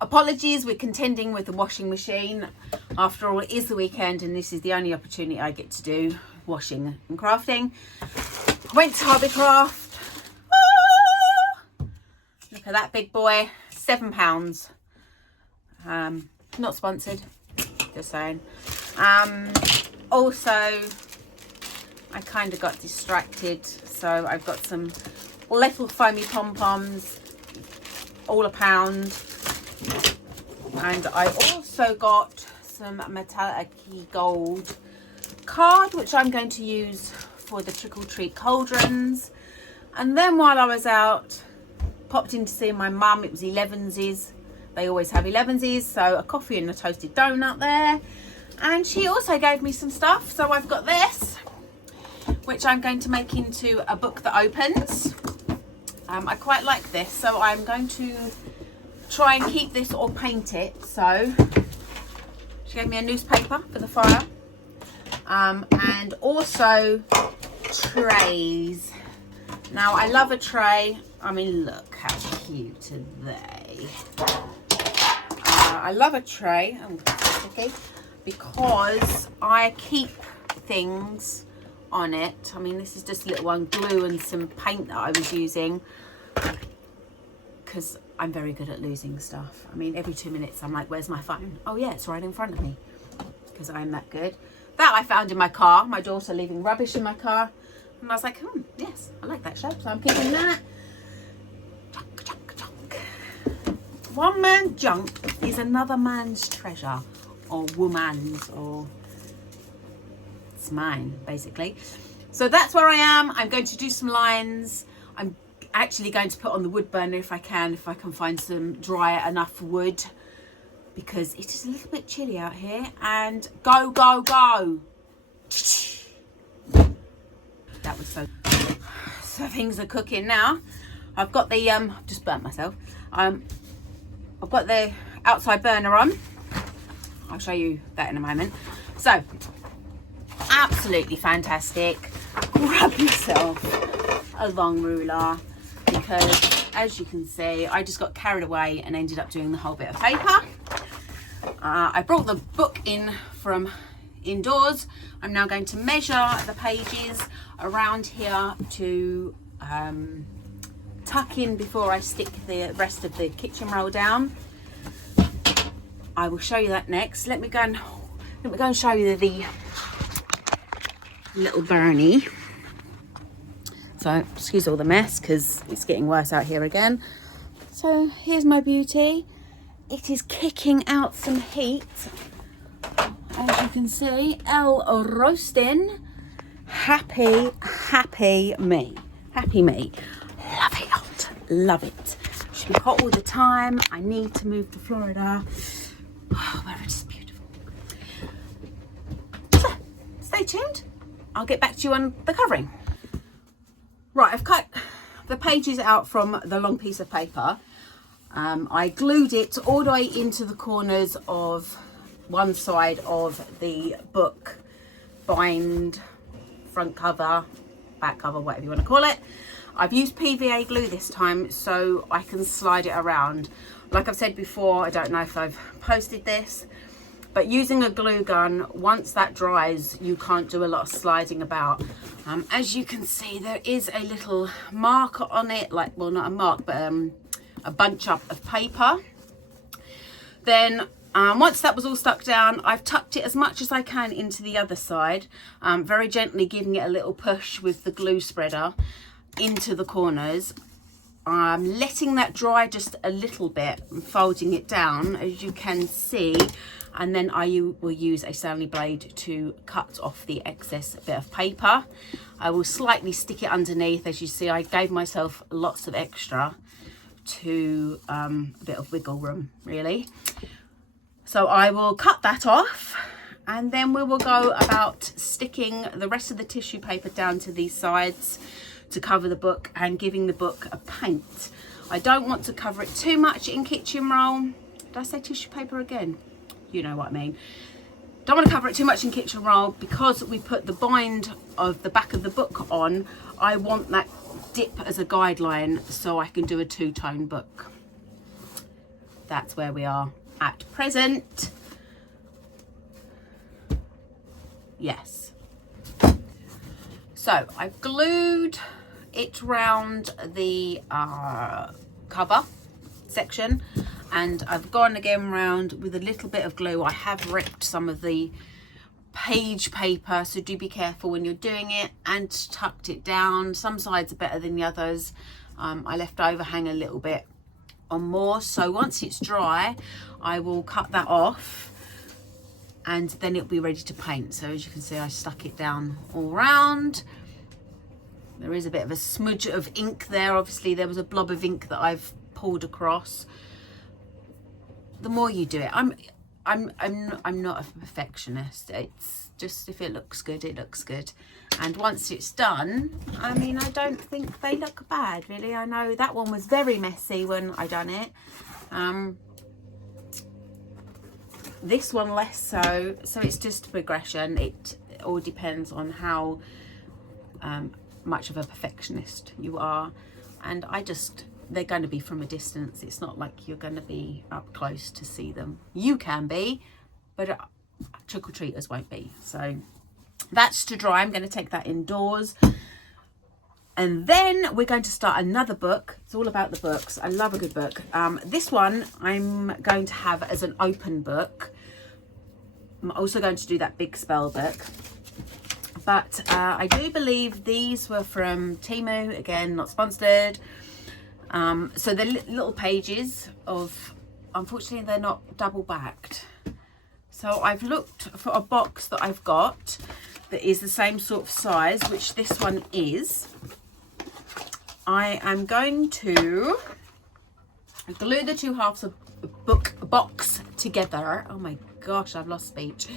apologies, we're contending with the washing machine. After all, it is the weekend and this is the only opportunity I get to do washing and crafting. I went to Hobbycraft. Look at that big boy, £7. Not sponsored, just saying. Also, I kind of got distracted, so I've got some little foamy pom-poms, all £1. And I also got some metallic gold card, which I'm going to use for the trick or treat cauldrons. And then while I was out, popped in to see my mum. It was 11sies. They always have 11sies, so a coffee and a toasted donut there. And she also gave me some stuff, so I've got this, which I'm going to make into a book that opens. I quite like this, so I'm going to try and keep this or paint it. So she gave me a newspaper for the fire, and also trays. Now I love a tray. I mean, look how cute are they. I love a tray, because I keep things on it. I mean, this is just a little one, glue and some paint that I was using, because I'm very good at losing stuff. I mean, every 2 minutes I'm like, where's my phone? Oh yeah, it's right in front of me, because I'm that good. That I found in my car, my daughter leaving rubbish in my car, and I was like, yes, I like that shape, so I'm keeping that. One man's junk is another man's treasure, or woman's, or it's mine, basically. So that's where I am. I'm going to do some lines. I'm actually going to put on the wood burner if I can find some dry enough wood, because it is a little bit chilly out here. And go, go, go. That was so things are cooking now. I've got the I've just burnt myself. I've got the outside burner on. I'll show you that in a moment. So absolutely fantastic. Grab yourself a long ruler, because as you can see, I just got carried away and ended up doing the whole bit of paper. I brought the book in from indoors. I'm now going to measure the pages around here to tuck in before I stick the rest of the kitchen roll down. I will show you that next. Let me go and show you the little Bernie. So excuse all the mess, because it's getting worse out here again. So here's my beauty. It is kicking out some heat, as you can see. El roasting. Happy me. Love it. Love it. Should be hot all the time. I need to move to Florida, where it is beautiful. So stay tuned. I'll get back to you on the covering. Right, I've cut the pages out from the long piece of paper. I glued it all the way into the corners of one side of the book bind, front cover, back cover, whatever you want to call it. I've used PVA glue this time so I can slide it around. Like I've said before, I don't know if I've posted this, but using a glue gun, once that dries, you can't do a lot of sliding about. As you can see, there is a little mark on it, like, well, not a mark, but a bunch up of paper. Then once that was all stuck down, I've tucked it as much as I can into the other side, very gently giving it a little push with the glue spreader into the corners. I'm letting that dry just a little bit and folding it down, as you can see, and then I will use a Stanley blade to cut off the excess bit of paper. I will slightly stick it underneath. As you see, I gave myself lots of extra to a bit of wiggle room, really. So I will cut that off, and then we will go about sticking the rest of the tissue paper down to these sides to cover the book and giving the book a paint. I don't want to cover it too much in kitchen roll. Did I say tissue paper again? You know what I mean. Don't want to cover it too much in kitchen roll, because we put the bind of the back of the book on. I want that dip as a guideline so I can do a two-tone book. that's where we are at present. Yes. So I've glued it round the cover section, and I've gone again round with a little bit of glue. I have ripped some of the page paper, so do be careful when you're doing it, and tucked it down. Some sides are better than the others. I left overhang a little bit on more, so once it's dry I will cut that off and then it'll be ready to paint. So as you can see, I stuck it down all round. There is a bit of a smudge of ink there. Obviously there was a blob of ink that I've pulled across. The more you do it, I'm not a perfectionist. It's just, if it looks good, it looks good. And once it's done, I mean, I don't think they look bad, really. I know that one was very messy when I done it. This one less so. So it's just progression. It all depends on how much of a perfectionist you are. And they're going to be from a distance. It's not like you're going to be up close to see them. You can be, but trick-or-treaters won't be. So that's to dry. I'm going to take that indoors. And then we're going to start another book. It's all about the books. I love a good book. This one I'm going to have as an open book. I'm also going to do that big spell book. But I do believe these were from Temu. Again, not sponsored. So the little pages of, unfortunately they're not double backed. So I've looked for a box that I've got that is the same sort of size, which this one is. I am going to glue the two halves of the box together. Oh my gosh, I've lost speech.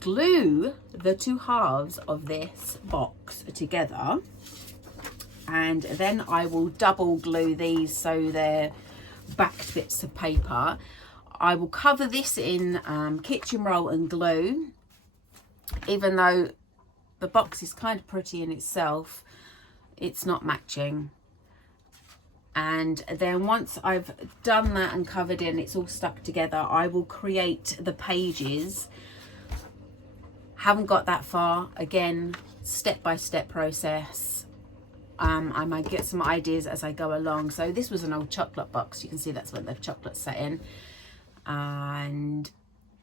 Glue the two halves of this box together, and then I will double glue these so they're backed bits of paper. I will cover this in kitchen roll and glue, even though the box is kind of pretty in itself, it's not matching. And then once I've done that and covered it and it's all stuck together, I will create the pages. Haven't got that far. Again, step-by-step process. I might get some ideas as I go along. So this was an old chocolate box. You can see that's what the chocolate sat in. And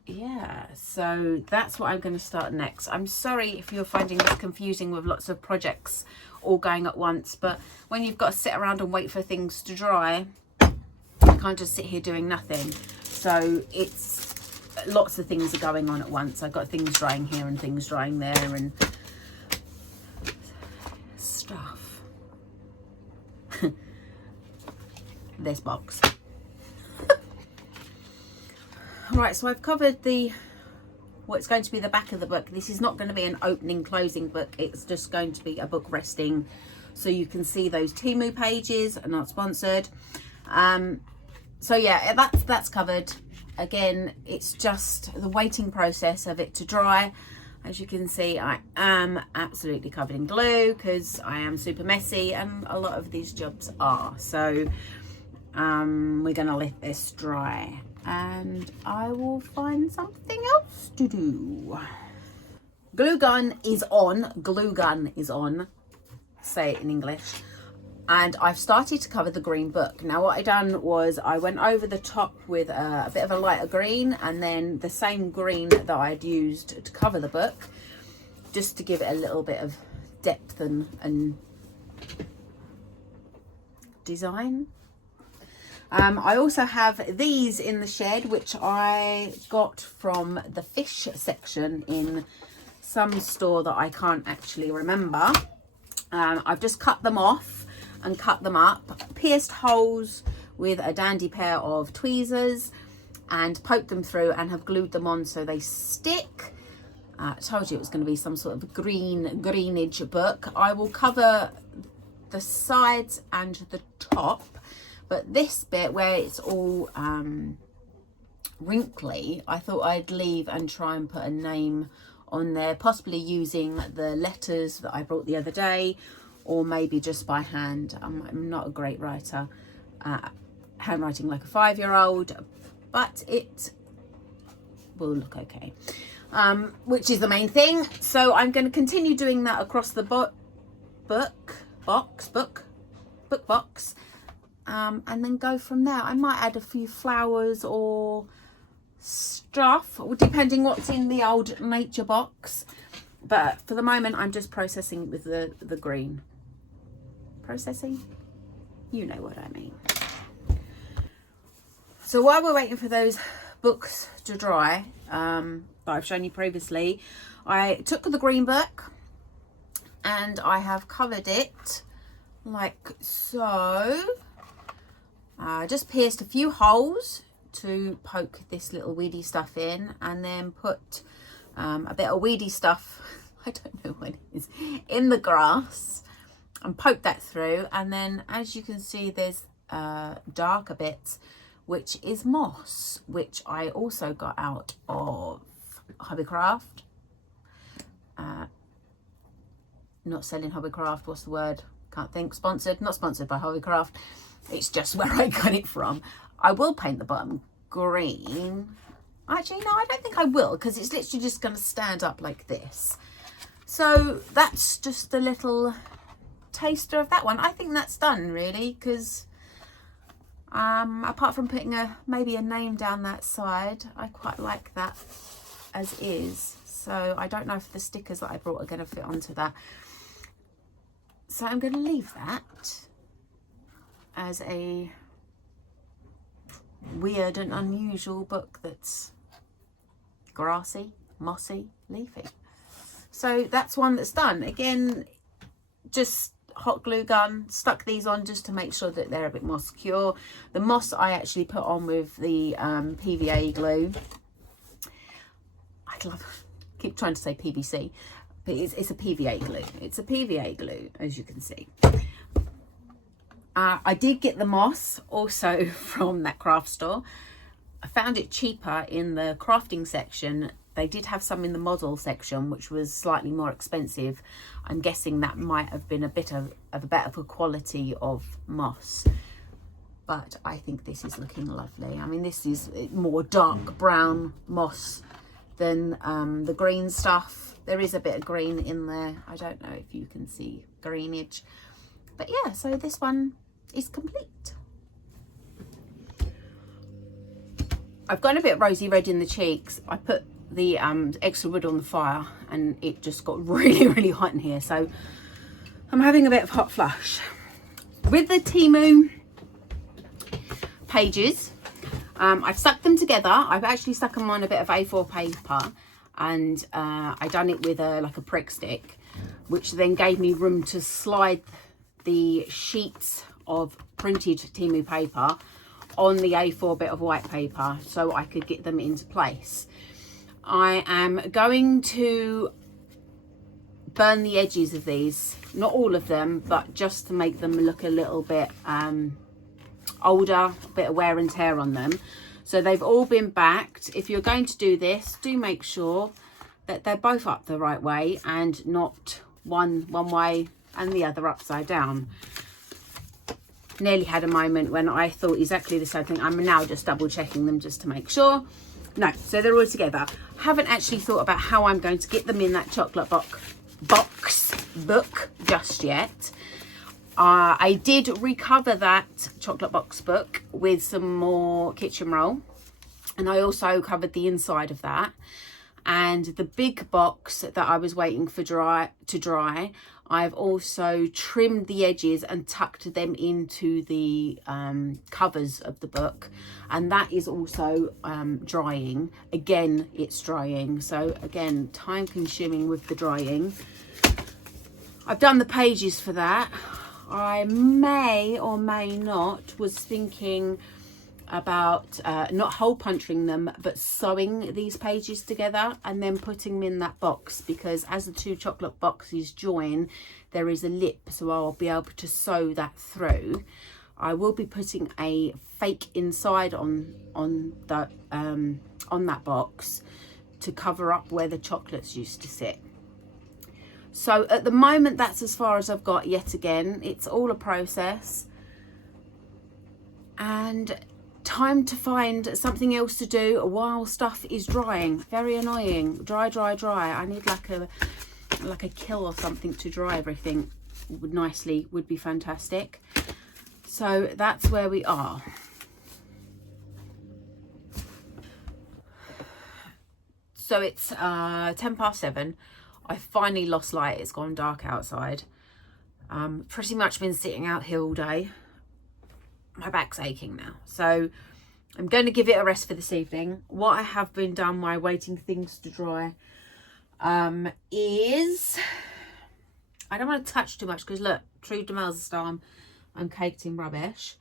yeah, so that's what I'm going to start next. I'm sorry if you're finding this confusing with lots of projects all going at once, but when you've got to sit around and wait for things to dry, you can't just sit here doing nothing. So it's lots of things are going on at once. I've got things drying here and things drying there and stuff. This box. Right, so I've covered what's going to be the back of the book. This is not going to be an opening closing book. It's just going to be a book resting, so you can see those Temu pages are not sponsored. So yeah, that's covered. Again, it's just the waiting process of it to dry. As you can see, I am absolutely covered in glue because I am super messy, and a lot of these jobs are. So we're going to let this dry and I will find something else to do. Glue gun is on. Glue gun is on. Say it in English. And I've started to cover the green book. Now what I done was I went over the top with a bit of a lighter green, and then the same green that I'd used to cover the book, just to give it a little bit of depth and design. I also have these in the shed, which I got from the fish section in some store that I can't actually remember. I've just cut them off and cut them up, pierced holes with a dandy pair of tweezers and poked them through, and have glued them on so they stick. I told you it was going to be some sort of greenage book. I will cover the sides and the top, but this bit where it's all wrinkly, I thought I'd leave and try and put a name on there, possibly using the letters that I brought the other day, or maybe just by hand. I'm not a great writer. handwriting like a 5-year-old, but it will look okay, which is the main thing. So I'm going to continue doing that across the book box, and then go from there. I might add a few flowers or stuff, depending what's in the old nature box, but for the moment I'm just processing with the green. Processing, you know what I mean. So while we're waiting for those books to dry, that I've shown you previously, I took the green book and I have covered it like so. I just pierced a few holes to poke this little weedy stuff in, and then put a bit of weedy stuff, I don't know what it is, in the grass, and poke that through. And then, as you can see, there's darker bits, which is moss, which I also got out of Hobbycraft. Not selling Hobbycraft, what's the word? Can't think. Sponsored, not sponsored by Hobbycraft. It's just where I got it from. I will paint the bottom green. Actually, no, I don't think I will, because it's literally just going to stand up like this. So that's just a little taster of that one. I think that's done, really, because apart from putting maybe a name down that side, I quite like that as is. So I don't know if the stickers that I brought are going to fit onto that. So I'm going to leave that as a weird and unusual book that's grassy, mossy, leafy. So that's one that's done. Again, just hot glue gun, stuck these on just to make sure that they're a bit more secure. The moss I actually put on with the PVA glue. Keep trying to say PVC, but it's a PVA glue. It's a PVA glue, as you can see. I did get the moss also from that craft store. I found it cheaper in the crafting section. They did have some in the model section, which was slightly more expensive. I'm guessing that might have been a bit of a better quality of moss. But I think this is looking lovely. I mean, this is more dark brown moss than the green stuff. There is a bit of green in there. I don't know if you can see greenage. But yeah, so this one is complete. I've gone a bit rosy red in the cheeks. I put the extra wood on the fire and it just got really hot in here, so I'm having a bit of hot flush. With the Temu pages, I've stuck them together. I've actually stuck them on a bit of A4 paper, and I done it with like a prick stick, which then gave me room to slide the sheets of printed Temu paper on the A4 bit of white paper so I could get them into place. I am going to burn the edges of these, not all of them, but just to make them look a little bit older, a bit of wear and tear on them. So they've all been backed. If you're going to do this, do make sure that they're both up the right way and not one way and the other upside down. Nearly had a moment when I thought exactly the same thing. I'm now just double checking them just to make sure. No, so they're all together. Haven't actually thought about how I'm going to get them in that chocolate book just yet. I did recover that chocolate box book with some more kitchen roll, and I also covered the inside of that. And the big box that I was waiting for to dry, I've also trimmed the edges and tucked them into the covers of the book, and that is also drying. Again, it's drying, so again, time consuming with the drying. I've done the pages for that. I may or may not, was thinking about not hole punching them, but sewing these pages together and then putting them in that box, because as the two chocolate boxes join, there is a lip, so I'll be able to sew that through. I will be putting a fake inside on that box to cover up where the chocolates used to sit. So at the moment, that's as far as I've got. Yet again, it's all a process. and time to find something else to do while stuff is drying. Very annoying. Dry. I need like a kiln or something to dry everything nicely. Would be fantastic. So that's where we are. So it's 7:10. I finally lost light. It's gone dark outside. Pretty much been sitting out here all day. My back's aching now, so I'm going to give it a rest for this evening. What I have been done while waiting things to dry is, I don't want to touch too much because look, true to Mel's style, I'm caked in rubbish.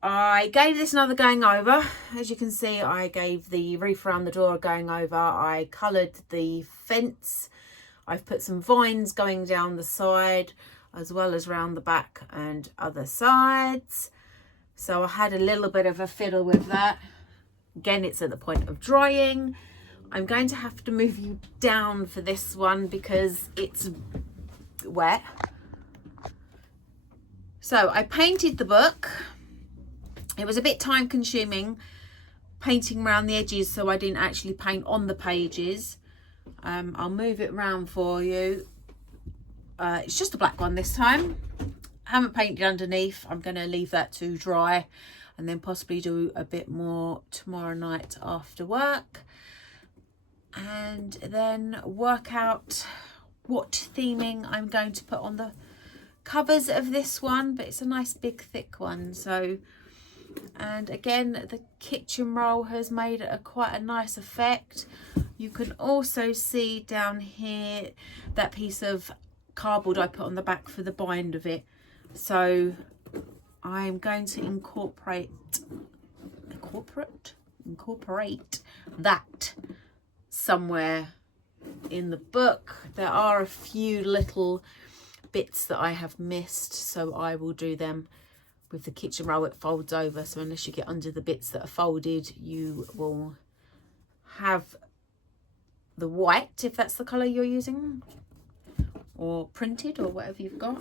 I gave this another going over. As you can see, I gave the roof around the door a going over. I coloured the fence. I've put some vines going down the side as well as round the back and other sides. So I had a little bit of a fiddle with that. Again, it's at the point of drying. I'm going to have to move you down for this one because it's wet. So I painted the book. It was a bit time consuming painting around the edges, so I didn't actually paint on the pages. I'll move it around for you. It's just a black one this time. I haven't painted underneath. I'm going to leave that to dry and then possibly do a bit more tomorrow night after work, and then work out what theming I'm going to put on the covers of this one. But it's a nice big thick one, so. And again, the kitchen roll has made quite a nice effect. You can also see down here that piece of cardboard I put on the back for the bind of it. So I'm going to incorporate that somewhere in the book. There are a few little bits that I have missed, so I will do them. With the kitchen roll, it folds over, so unless you get under the bits that are folded, you will have the white, if that's the colour you're using, or printed, or whatever you've got.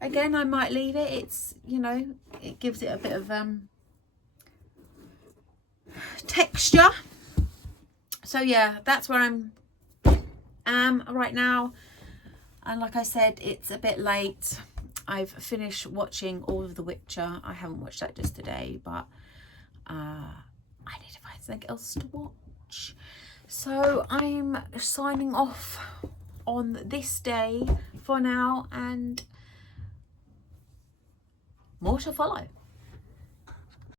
Again, I might leave it. It's, you know, it gives it a bit of texture. So yeah, that's where I am right now. And like I said, it's a bit late. I've finished watching all of The Witcher. I haven't watched that just today, but I need to find something else to watch. So I'm signing off on this day for now, and more to follow.